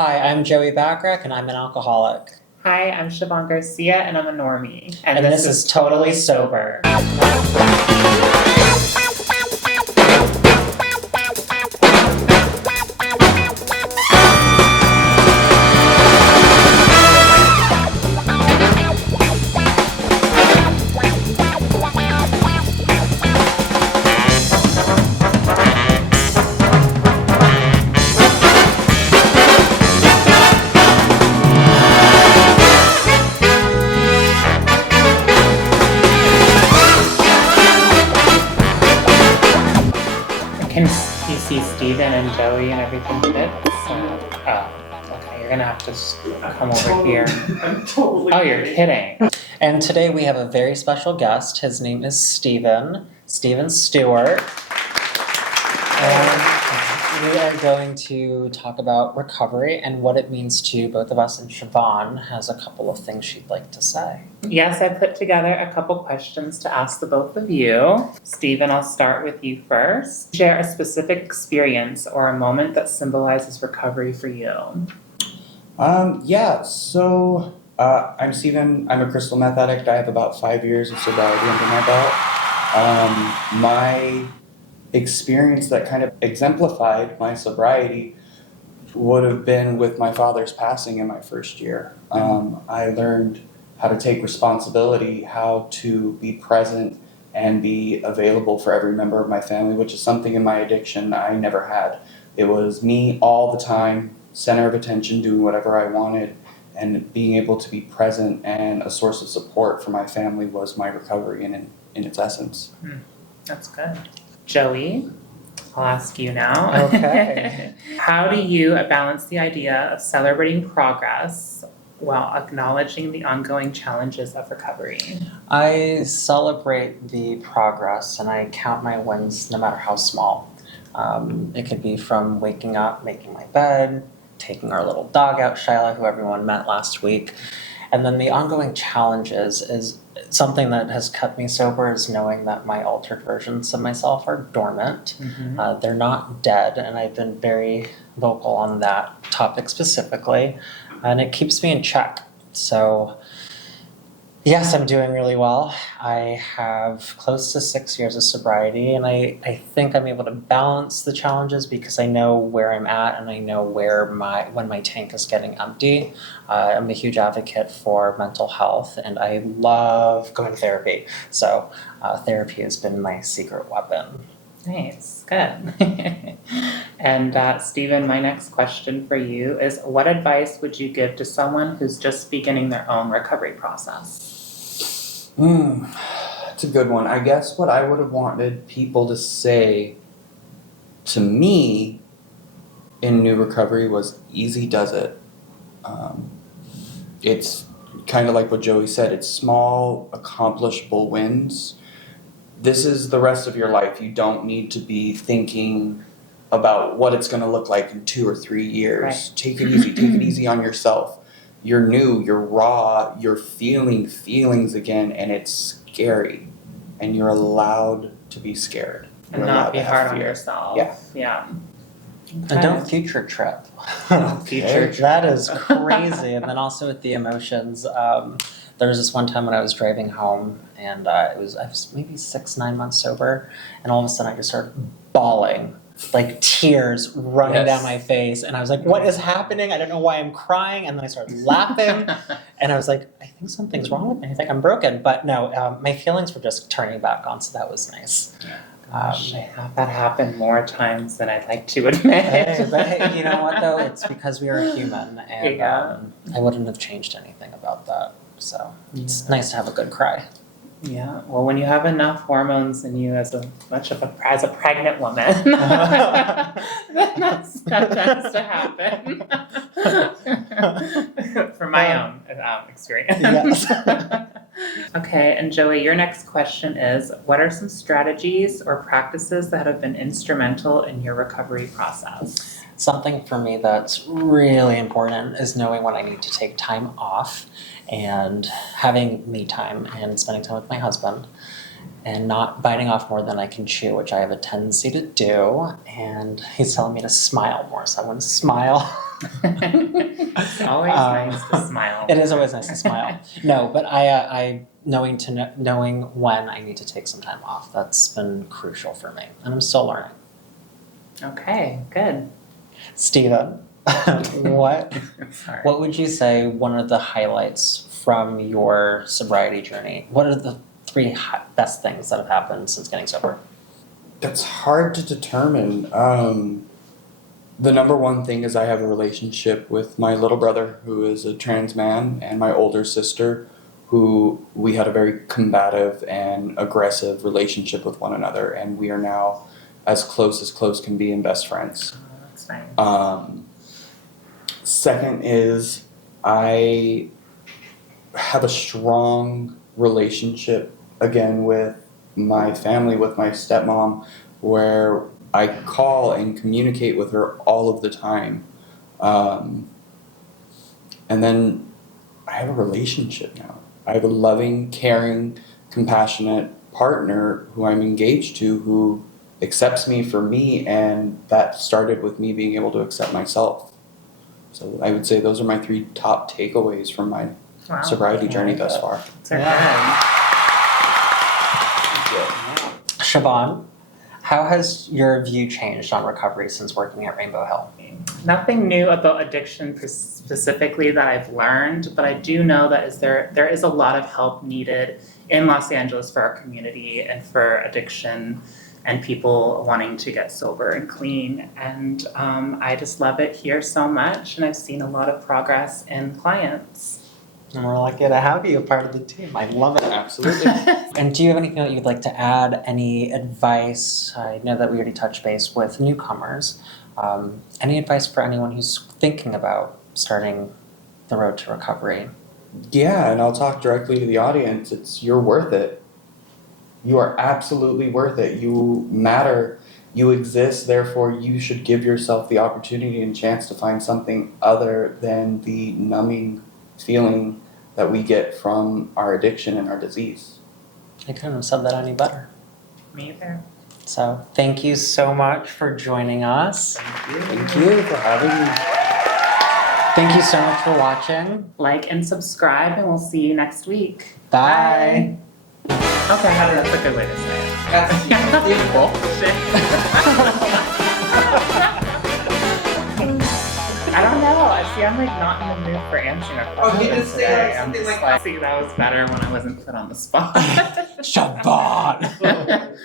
Hi, I'm Joey Backrack, and I'm an alcoholic. Hi, I'm Siobhan Garcia, and I'm a normie. And this is Totally Sober. Can you see Steven and Joey and everything fits? Okay, you're gonna have to just come over here. I'm totally Oh, you're kidding. And today we have a very special guest. His name is Stephen Stewart. And we are going to talk about recovery and what it means to both of us, and Siobhan has a couple of things she'd like to say. Yes, I put together a couple questions to ask the both of you. Steven, I'll start with you first. Share a specific experience or a moment that symbolizes recovery for you. I'm Steven. I'm a crystal meth addict. I have about 5 years of sobriety under my belt. My experience that kind of exemplified my sobriety would have been with my father's passing in my first year. I learned how to take responsibility, how to be present and be available for every member of my family, which is something in my addiction I never had. It was me all the time, center of attention, doing whatever I wanted, and being able to be present and a source of support for my family was my recovery in its essence. That's good. Joey, I'll ask you now. Okay. How do you balance the idea of celebrating progress while acknowledging the ongoing challenges of recovery? I celebrate the progress and I count my wins no matter how small. It could be from waking up, making my bed, taking our little dog out, Shyla, who everyone met last week. And then the ongoing challenges is something that has kept me sober, is knowing that my altered versions of myself are dormant. Mm-hmm. They're not dead, and I've been very vocal on that topic specifically, and it keeps me in check. So yes, I'm doing really well. I have close to 6 years of sobriety, and I think I'm able to balance the challenges because I know where I'm at and I know when my tank is getting empty. I'm a huge advocate for mental health, and I love going to therapy. So therapy has been my secret weapon. Nice, good. And Stephen, my next question for you is, what advice would you give to someone who's just beginning their own recovery process? It's a good one. I guess what I would have wanted people to say to me in new recovery was easy does it. It's kind of like what Joey said, it's small, accomplishable wins. This is the rest of your life. You don't need to be thinking about what it's going to look like in 2 or 3 years. Right. Take it easy. Take it easy on yourself. You're new, you're raw, you're feeling feelings again, and it's scary. And you're allowed to be scared. And You're not allowed be to have hard on fear. yourself. Yeah. And don't future trip. Future trip. That is crazy. And then also with the emotions, there was this one time when I was driving home, and I was maybe 6-9 months sober, and all of a sudden I just started bawling, like tears running down my face, and I was like, what is happening? I don't know why I'm crying. And then I started laughing, and I was like, I think something's wrong with me. I think I'm broken. But no, my feelings were just turning back on, so that was nice. Gosh, I have that happen more times than I'd like to admit. But you know what, though? It's because we are human, and Yeah. I wouldn't have changed anything about that. So it's nice to have a good cry. Yeah, well, when you have enough hormones in you as a pregnant woman, then that tends to happen. From my own experience. Yes. Okay, and Joey, your next question is, what are some strategies or practices that have been instrumental in your recovery process? Something for me that's really important is knowing when I need to take time off and having me time and spending time with my husband and not biting off more than I can chew, which I have a tendency to do. And he's telling me to smile more, so I want to smile. It's always nice to smile. It is always nice to smile. No, but I knowing when I need to take some time off, that's been crucial for me, and I'm still learning. Okay, good. Steven, what Sorry. what would you say one of the highlights from your sobriety journey? What are the three best things that have happened since getting sober? That's hard to determine. The number one thing is I have a relationship with my little brother, who is a trans man, and my older sister, who we had a very combative and aggressive relationship with one another, and we are now as close can be and best friends. Oh, that's nice. Second is I have a strong relationship again with my family, with my stepmom, where I call and communicate with her all of the time. And then I have a relationship now. I have a loving, caring, compassionate partner who I'm engaged to, who accepts me for me, and that started with me being able to accept myself. So I would say those are my three top takeaways from my Wow. sobriety journey thus far. Those are Siobhan, how has your view changed on recovery since working at Rainbow Hill? good. Nothing new about addiction specifically that I've learned, but I do know that there is a lot of help needed in Los Angeles for our community and for addiction and people wanting to get sober and clean. And I just love it here so much, and I've seen a lot of progress in clients. And we're lucky to have you a part of the team. I love it. Absolutely. And do you have anything that you'd like to add? Any advice? I know that we already touched base with newcomers. Any advice for anyone who's thinking about starting the road to recovery? Yeah, and I'll talk directly to the audience. You're worth it. You are absolutely worth it. You matter. You exist. Therefore, you should give yourself the opportunity and chance to find something other than the numbing feeling that we get from our addiction and our disease. I couldn't have said that any better. Me either. So thank you so much for joining us. Thank you. Thank you for having me. Thank you so much for watching. Like and subscribe, and we'll see you next week. Bye. Okay, that's a good way to say it. That's beautiful. I don't know. See, I'm like not in the mood for answering a question. Oh, you just say today. like I'm something just like- see, that was better when I wasn't put on the spot. Siobhan.